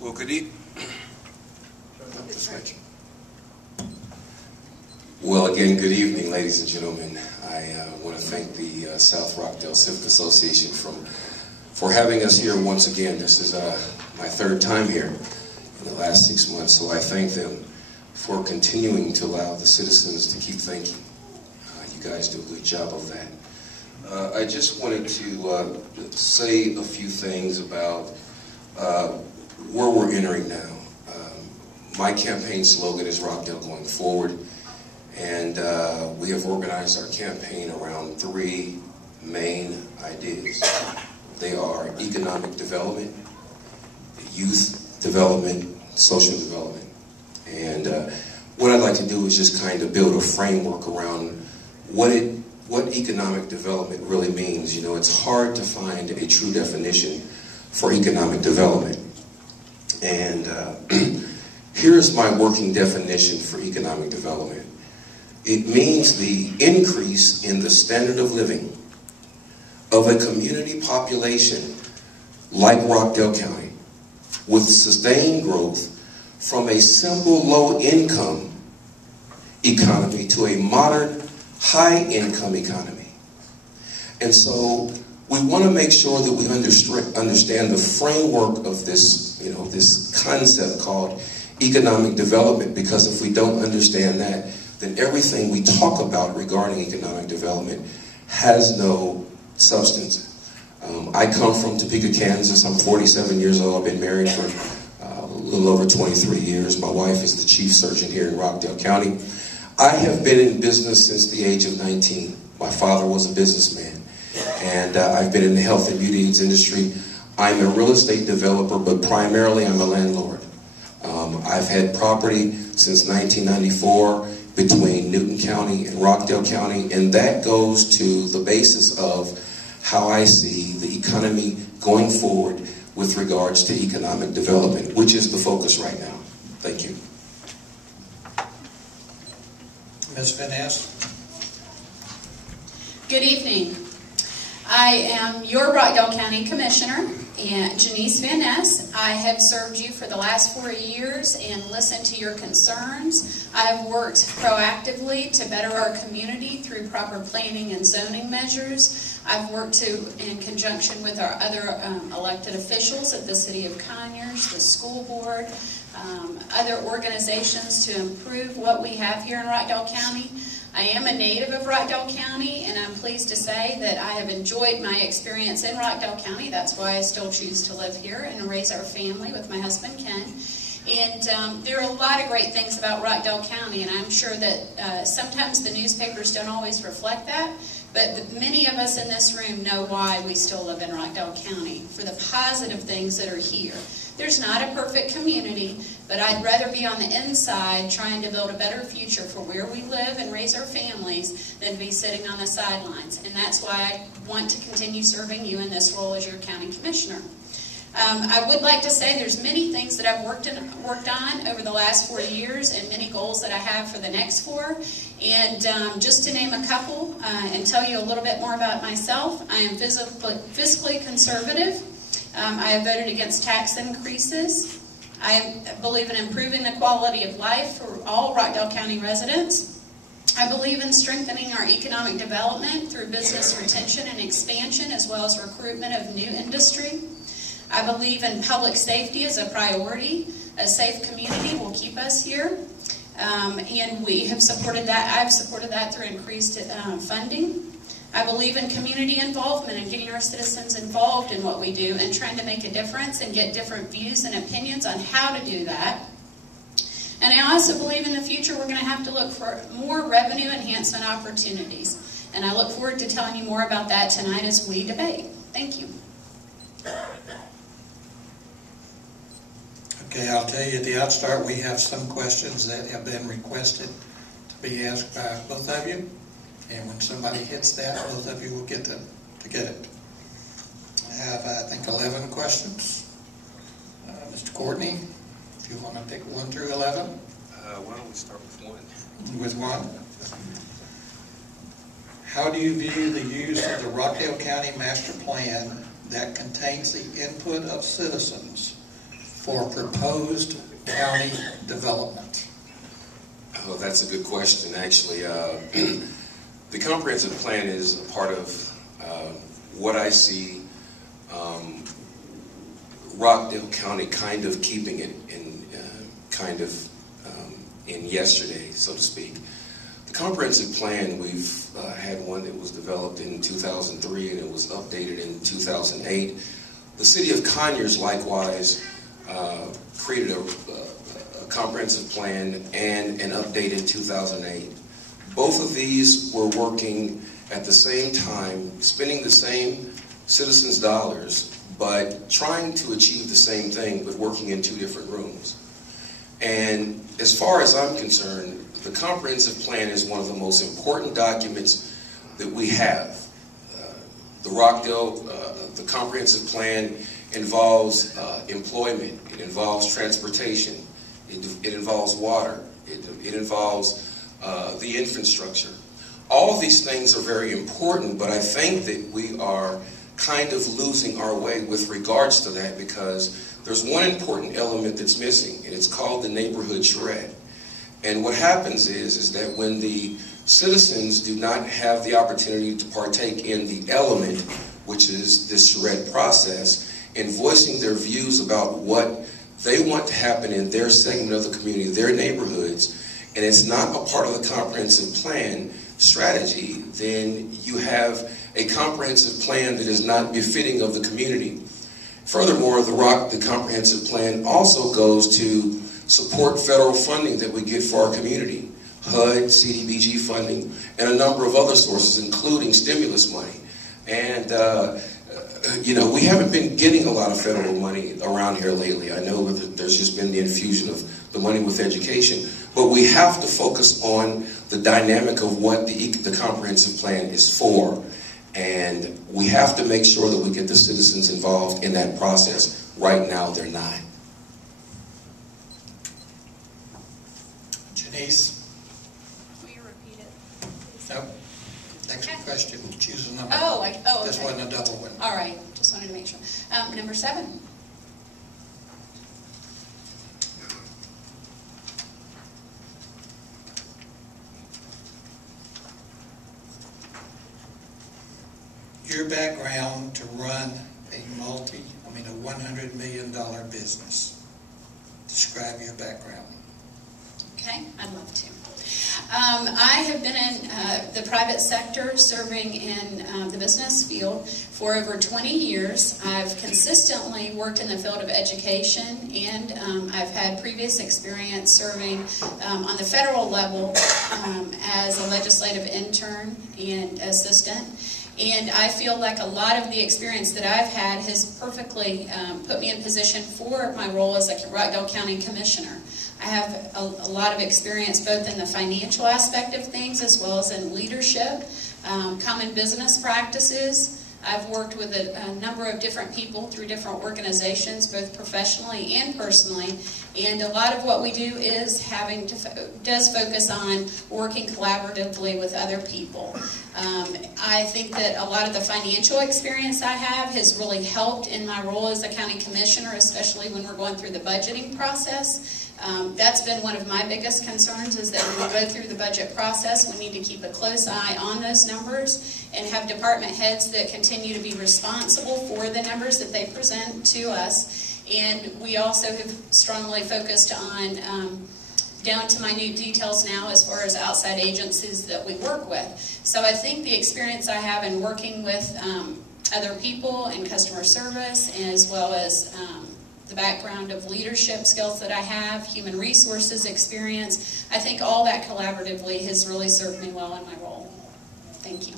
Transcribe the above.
Well, good evening. Well, again, good evening, ladies and gentlemen. I want to thank the South Rockdale Civic Association for having us here once again. This is my third time here in the last 6 months, so I thank them for continuing to allow the citizens to keep thinking. You guys do a good job of that. I just wanted to say a few things about where we're entering now. My campaign slogan is Rockdale Going Forward, and we have organized our campaign around 3 main ideas. They are economic development, youth development, social development. And what I'd like to do is just kind of build a framework around what economic development really means. You know, it's hard to find a true definition for economic development. And here's my working definition for economic development. It means the increase in the standard of living of a community population like Rockdale County with sustained growth from a simple low-income economy to a modern high-income economy. And so we want to make sure that we understand the framework of this, you know, this concept called economic development, because if we don't understand that, then everything we talk about regarding economic development has no substance. I come from Topeka, Kansas. I'm 47 years old. I've been married for a little over 23 years. My wife is the chief surgeon here in Rockdale County. I have been in business since the age of 19. My father was a businessman, and I've been in the health and beauty aids industry. I'm a real estate developer, but primarily I'm a landlord. I've had property since 1994 between Newton County and Rockdale County, and that goes to the basis of how I see the economy going forward with regards to economic development, which is the focus right now. Thank you. Ms. VanNess. Good evening. I am your Rockdale County Commissioner, and JaNice VanNess. I have served you for the last 4 years and listened to your concerns. I have worked proactively to better our community through proper planning and zoning measures. I've worked in conjunction with our other elected officials at the City of Conyers, the school board, other organizations to improve what we have here in Rockdale County. I am a native of Rockdale County, and I'm pleased to say that I have enjoyed my experience in Rockdale County. That's why I still choose to live here and raise our family with my husband, Ken. And there are a lot of great things about Rockdale County, and I'm sure that sometimes the newspapers don't always reflect that, but many of us in this room know why we still live in Rockdale County, for the positive things that are here. There's not a perfect community, but I'd rather be on the inside trying to build a better future for where we live and raise our families than to be sitting on the sidelines. And that's why I want to continue serving you in this role as your county commissioner. I would like to say there's many things that I've worked on over the last 4 years, and many goals that I have for the next 4. And just to name a couple and tell you a little bit more about myself, I am fiscally conservative. I have voted against tax increases. I believe in improving the quality of life for all Rockdale County residents. I believe in strengthening our economic development through business retention and expansion, as well as recruitment of new industry. I believe in public safety as a priority. A safe community will keep us here. And we have supported that. I've supported that through increased funding. I believe in community involvement and getting our citizens involved in what we do and trying to make a difference and get different views and opinions on how to do that. And I also believe in the future we're going to have to look for more revenue enhancement opportunities. And I look forward to telling you more about that tonight as we debate. Thank you. Okay, I'll tell you at the outstart, we have some questions that have been requested to be asked by both of you. And when somebody hits that, both of you will get to get it. I have, I think, 11 questions. Mr. Courtney, if you want to pick 1 through 11. Why don't we start with 1? With 1. How do you view the use of the Rockdale County Master Plan that contains the input of citizens for proposed county development? Oh, that's a good question. Actually, the comprehensive plan is a part of what I see Rockdale County kind of keeping it in in yesterday, so to speak. The comprehensive plan, we've had one that was developed in 2003 and it was updated in 2008. The city of Conyers likewise created a comprehensive plan and an update in 2008. Both of these were working at the same time, spending the same citizens' dollars, but trying to achieve the same thing, but working in two different rooms. And as far as I'm concerned, the comprehensive plan is one of the most important documents that we have. The Rockdale, the comprehensive plan involves employment, it involves transportation, it involves water, it involves the infrastructure. All of these things are very important, but I think that we are kind of losing our way with regards to that, because there's one important element that's missing, and it's called the neighborhood charrette. And what happens is that when the citizens do not have the opportunity to partake in the element, which is this charrette process, and voicing their views about what they want to happen in their segment of the community, their neighborhoods, and it's not a part of the comprehensive plan strategy, then you have a comprehensive plan that is not befitting of the community. Furthermore, the comprehensive plan also goes to support federal funding that we get for our community, HUD, CDBG funding, and a number of other sources, including stimulus money. And you know, we haven't been getting a lot of federal money around here lately. I know that there's just been the infusion of the money with education, but we have to focus on the dynamic of what the comprehensive plan is for. And we have to make sure that we get the citizens involved in that process. Right now, they're not. JaNice? Will you repeat it? Nope. Next question. Choose a number. Okay. This wasn't a double one. All right. Just wanted to make sure. Number 7. Your background to run a $100 million business. Describe your background. Okay, I'd love to. I have been in the private sector, serving in the business field for over 20 years. I've consistently worked in the field of education, and I've had previous experience serving on the federal level as a legislative intern and assistant. And I feel like a lot of the experience that I've had has perfectly put me in position for my role as a Rockdale County Commissioner. I have a lot of experience both in the financial aspect of things as well as in leadership, common business practices. I've worked with a number of different people through different organizations, both professionally and personally, and a lot of what we do is does focus on working collaboratively with other people. I think that a lot of the financial experience I have has really helped in my role as a county commissioner, especially when we're going through the budgeting process. That's been one of my biggest concerns, is that when we go through the budget process, we need to keep a close eye on those numbers and have department heads that continue to be responsible for the numbers that they present to us. And we also have strongly focused on down to minute details now as far as outside agencies that we work with. So I think the experience I have in working with other people and customer service, as well as the background of leadership skills that I have, human resources experience, I think all that collaboratively has really served me well in my role. Thank you.